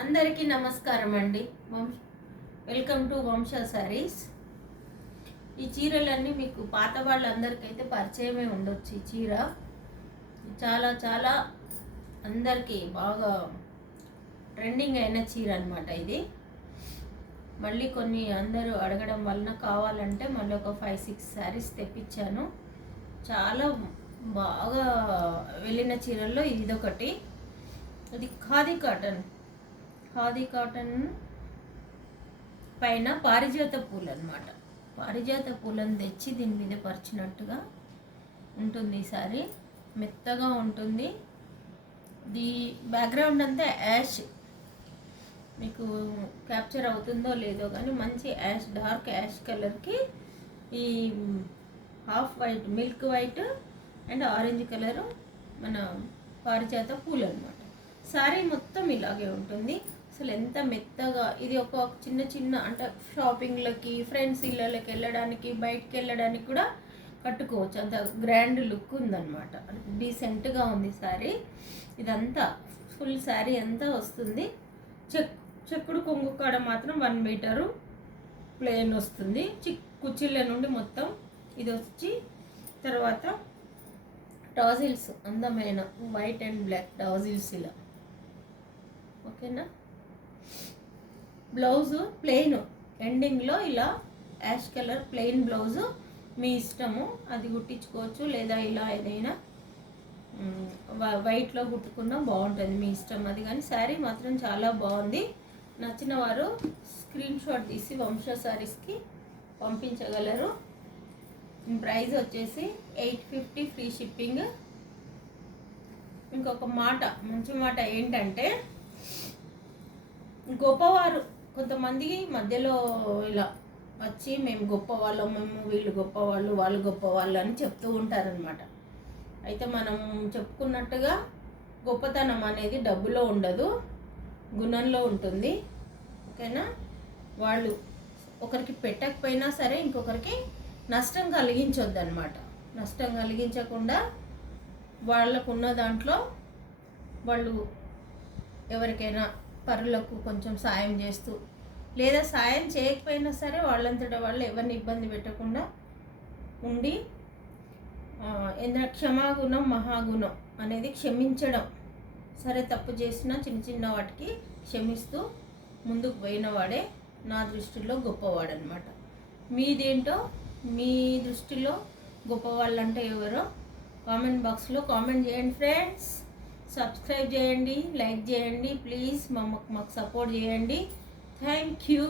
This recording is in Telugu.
అందరికీ నమస్కారం అండి. వెల్కమ్ టు వంశ సారీస్. ఈ చీరలన్నీ మీకు పాత వాళ్ళందరికైతే పరిచయమే ఉండొచ్చు. ఈ చీర చాలా చాలా అందరికీ బాగా ట్రెండింగ్ అయిన చీర అనమాట. ఇది మళ్ళీ కొన్ని అందరూ అడగడం వలన కావాలంటే మళ్ళీ ఒక 5-6 శారీస్ తెప్పించాను. చాలా బాగా వెళ్ళిన చీరల్లో ఇదొకటి. ఇది ఖాదీ కాటన్ పైన పారిజాత పూలు అనమాట. పారిజాత పూలను తెచ్చి దీని మీద పరిచినట్టుగా ఉంటుంది. ఈసారి మెత్తగా ఉంటుంది. ది బ్యాక్గ్రౌండ్ అంతా యాష్, మీకు క్యాప్చర్ అవుతుందో లేదో కానీ మంచి యాష్, డార్క్ యాష్ కలర్కి ఈ half white, milk white and orange colour మన పారిజాత పూలు అనమాట. శారీ మొత్తం ఇలాగే ఉంటుంది. అసలు ఎంత మెత్తగా, ఇది ఒక చిన్న అంటే షాపింగ్లకి, ఫ్రెండ్స్ ఇళ్ళకి వెళ్ళడానికి, బయటికి వెళ్ళడానికి కూడా కట్టుకోవచ్చు. అంత గ్రాండ్ లుక్ ఉందన్నమాట. డీసెంట్గా ఉంది శారీ. ఇదంతా ఫుల్ శారీ అంతా వస్తుంది. చెక్కుడు కొంగు కాడ మాత్రం 1 మీటరు ప్లెయిన్ వస్తుంది. కుచ్చిళ్ళ నుండి మొత్తం ఇది వచ్చి, తర్వాత టాజిల్స్, అందమైన వైట్ అండ్ బ్లాక్ టాజిల్స్ ఇలా. ఓకేనా. బ్లౌజు ప్లెయిన్, ఎండింగ్లో ఇలా యాష్ కలర్ ప్లెయిన్ బ్లౌజు మీ ఇష్టము, అది కుట్టించుకోవచ్చు. లేదా ఇలా ఏదైనా వైట్లో కుట్టుకున్నా బాగుంటుంది, మీ ఇష్టం అది. కానీ శారీ మాత్రం చాలా బాగుంది. నచ్చిన వారు స్క్రీన్ షాట్ తీసి వంశ శారీస్కి పంపించగలరు. ప్రైస్ వచ్చేసి 850 ఫ్రీ షిప్పింగ్. ఇంకొక మాట, మంచి మాట ఏంటంటే, గొప్పవారు కొంతమంది మధ్యలో ఇలా వచ్చి మేము గొప్పవాళ్ళం, మేము వీళ్ళు గొప్పవాళ్ళు, వాళ్ళు గొప్పవాళ్ళు అని చెప్తూ ఉంటారనమాట. అయితే మనం చెప్పుకున్నట్టుగా గొప్పతనం అనేది డబ్బులో ఉండదు, గుణంలో ఉంటుంది. ఓకేనా. వాళ్ళు ఒకరికి పెట్టకపోయినా సరే ఇంకొకరికి నష్టం కలిగించొద్దు అనమాట. నష్టం కలిగించకుండా వాళ్ళకున్న దాంట్లో వాళ్ళు ఎవరికైనా పరులకు కొంచెం సాయం చేస్తూ, లేదా సాయం చేయకపోయినా సరే వాళ్ళంతటా వాళ్ళు ఎవరిని ఇబ్బంది పెట్టకుండా ఉండి, క్షమాగుణం మహాగుణం అనేది క్షమించడం. సరే తప్పు చేసినా చిన్న వాటికి క్షమిస్తూ ముందుకు పోయినవాడే నా దృష్టిలో గొప్పవాడనమాట. మీదేంటో, మీ దృష్టిలో గొప్పవాళ్ళంటే ఎవరో కామెంట్ బాక్స్లో కామెంట్ చేయండి ఫ్రెండ్స్. సబ్స్క్రైబ్ చేయండి, లైక్ చేయండి ప్లీజ్. మాకు సపోర్ట్ చేయండి. Thank you.